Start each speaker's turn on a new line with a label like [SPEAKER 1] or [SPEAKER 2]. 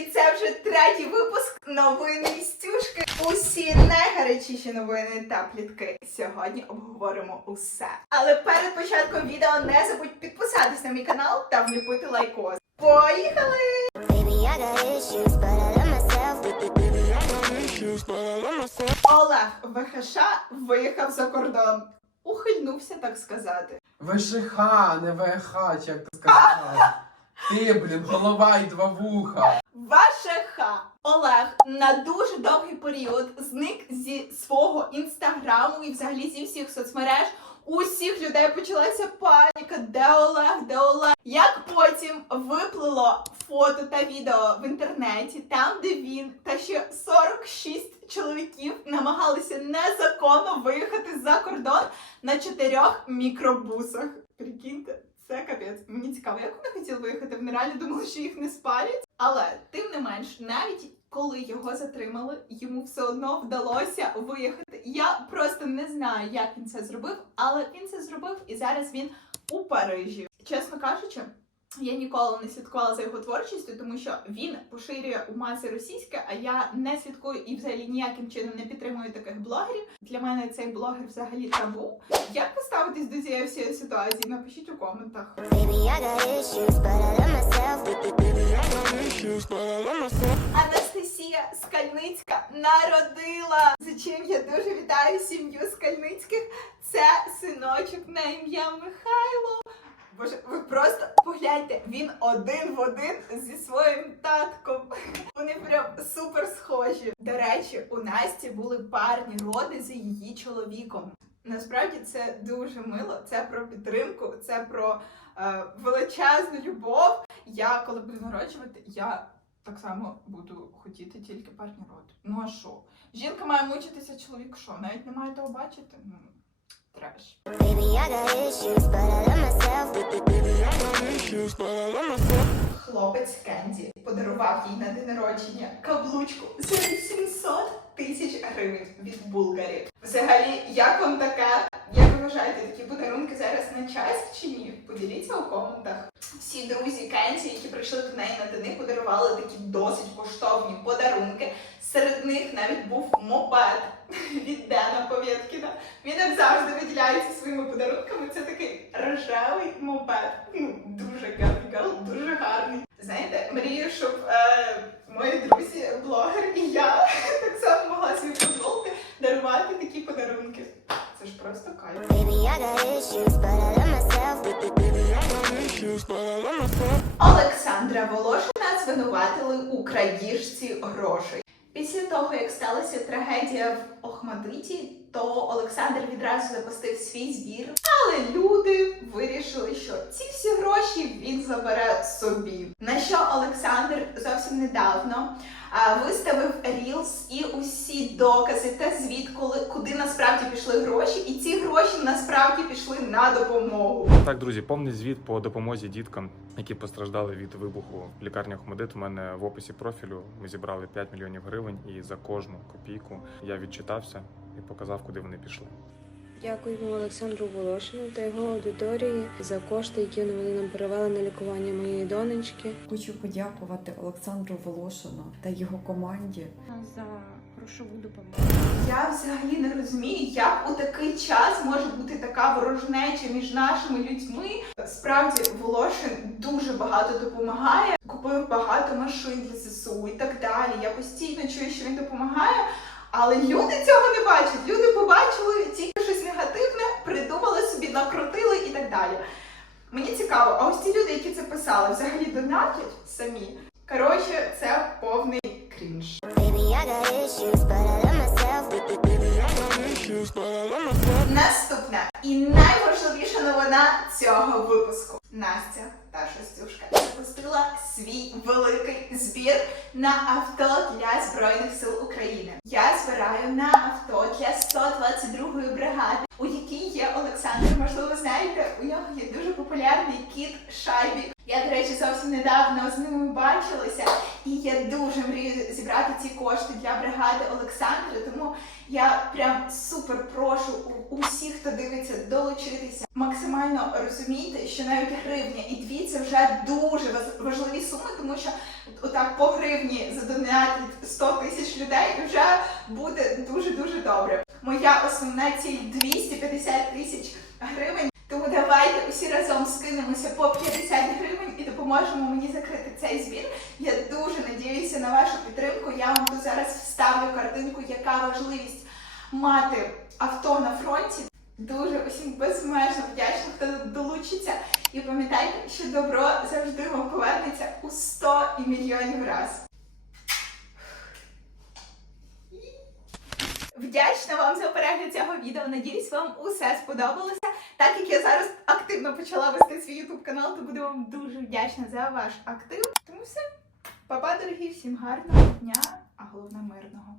[SPEAKER 1] І це вже третій випуск новини Стюшки. Усі найгарячіші новини та плітки. Сьогодні обговоримо усе. Але перед початком відео не забудь підписатись на мій канал та вліпити лайкос. Поїхали! Олег ВХШ виїхав за кордон. Ухильнувся, так сказати.
[SPEAKER 2] ВШХ, не ВХ, як ти сказала. Ти, блін, голова і два вуха.
[SPEAKER 1] ВШХ Олег на дуже довгий період зник зі свого інстаграму і взагалі зі всіх соцмереж. У всіх людей почалася паніка, де Олег, де Олег. Як потім виплило фото та відео в інтернеті, там де він та ще 46 чоловіків намагалися незаконно виїхати за кордон на чотирьох мікробусах. Прикиньте, це капець. Мені цікаво, як вони хотіли виїхати. Вони реально думали, що їх не спалять. Але тим не менш, навіть коли його затримали, йому все одно вдалося виїхати. Я просто не знаю, як він це зробив, але він це зробив, і зараз він у Парижі. Чесно кажучи. Я ніколи не слідкувала за його творчістю, тому що він поширює у маси російське, а я не слідкую і взагалі ніяким чином не підтримую таких блогерів. Для мене цей блогер взагалі табу. Як ви ставитесь до цієї всієї ситуації? Напишіть у коментах. Анастасія Скальницька народила. За чим я дуже вітаю сім'ю Скальницьких. Це синочок на ім'я Михайло. Боже, ви просто погляньте, він один в один зі своїм татком. Вони прям супер схожі. До речі, у Насті були парні роди за її чоловіком. Насправді це дуже мило. Це про підтримку, це про е, величезну любов. Я коли буду народжувати, я так само буду хотіти тільки парні роди. Ну а що? Жінка має мучитися, чоловік що? Навіть не має того бачити?
[SPEAKER 3] Myself.
[SPEAKER 1] Хлопець Кенді подарував їй на день народження каблучку за 800 тисяч гривень від Булгарі. Взагалі, як вам таке? Вважаєте, такі подарунки зараз на час чи ні? Поділіться у коментах. Всі друзі Кенді, які прийшли до неї на дни, подарували такі досить коштовні подарунки. Серед них навіть був мопед від Дена Повєткіна. Він як завжди виділяється своїми подарунками. Це такий рожевий мопед. Ну, дуже гарний, дуже гарний. Знаєте, мрію, щоб е, мої друзі, блогер і я так само могла собі дозволити дарувати такі подарунки. Просто кайф. Олександра Волошина звинуватили у крадіжці грошей. Після того, як сталася трагедія в Охмадиті, то Олександр відразу запустив свій збір. Але люди вирішили, що ці всі гроші він забере собі. На що Олександр зовсім недавно виставив Reels і усі докази та звіт, коли куди насправді пішли гроші, і ці гроші насправді пішли на допомогу.
[SPEAKER 4] Так, друзі, повний звіт по допомозі діткам, які постраждали від вибуху в лікарні Охмадит. У мене в описі профілю ми зібрали 5 мільйонів гривень, і за кожну копійку я відчитався і показав, куди вони пішли.
[SPEAKER 5] Дякуємо Олександру Волошину та його аудиторії за кошти, які вони нам перевели на лікування моєї донечки.
[SPEAKER 6] Хочу подякувати Олександру Волошину та його команді
[SPEAKER 5] За грошову допомогу.
[SPEAKER 1] Я взагалі не розумію, як у такий час може бути така ворожнеча між нашими людьми. Справді Волошин дуже багато допомагає, купив багато машин для ЗСУ і так далі. Я постійно чую, що він допомагає. Але люди цього не бачать. Люди побачили тільки щось негативне, придумали собі, накрутили і так далі. Мені цікаво, а ось ті люди, які це писали, взагалі донатять самі. Коротше, це повний крінж. Наступна і найважливіша новина цього випуску. Настя та Шостюшка запустила свій великий збір на авто для Збройних сил України. Я збираю на авто для 122-ї бригади, у якій є Олександр. Можливо, знаєте, у нього є дуже популярний кіт Шайбі. Я, до речі, зовсім недавно з ними бачилася, і я дуже мрію зібрати ці кошти для бригади Олександри. Тому я прям супер прошу усіх, хто дивиться, долучитися. Максимально розумійте, що навіть гривня і дві це вже дуже важливі суми, тому що отак по гривні задонатить 100 тисяч людей вже буде дуже дуже добре. Моя основна ціль 250 тисяч гривень. Тому давайте усі разом скинемося по 50 гривень допоможемо мені закрити цей збір. Я дуже надіюся на вашу підтримку. Я вам тут зараз вставлю картинку, яка важливість мати авто на фронті. Дуже усім безмежно вдячна, хто долучиться. І пам'ятайте, що добро завжди вам повернеться у 100 і мільйонів разів. Вдячна вам за перегляд цього відео. Надіюсь, вам усе сподобалося. Так як я зараз активно почала вести свій YouTube канал, то буду вам дуже вдячна за ваш актив. Тому все, Па-па, дорогі, всім гарного дня, а головне мирного.